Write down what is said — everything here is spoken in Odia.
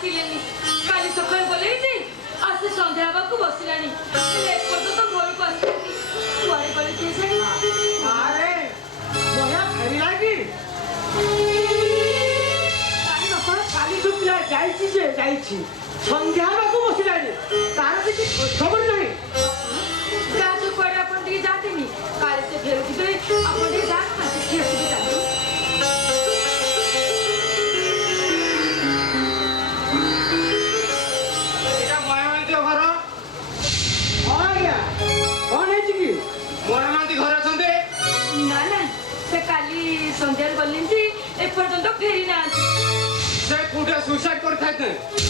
ଆସିଲେନି କାଲି ସକାଳେ ଗଲେଣି ଆସି ସନ୍ଧ୍ୟା ହେବାକୁ ବସିଲାଣି ଏପର୍ଯ୍ୟନ୍ତ ଘରକୁ ଆସିଲେନି କୁଆଡ଼େ ଗଲେ କେଜାଣି ଆରେ ବଢିଆ ଫେରିଲା କି କାଲିଠୁ ପିଲା ଯାଇଛି ଯେ ଯାଇଛି ସନ୍ଧ୍ୟା ହେବାକୁ ବସିଲାଣି ତାର କିଛି ଖବର ନାହିଁ ଯାହା କୁଆଡ଼େ ଆପଣ ଟିକେ ଯାଆନ୍ତିନି କାଲି ସେ ଫେରୁଥିବେ ଆପଣ ଟିକେ ଯାଆନ୍ତି ଦେଖି ଆସିବେ ତାଙ୍କୁ ना ना से काली संध्यार गलें एपर्यंत फेरी ना से सुसाइड कर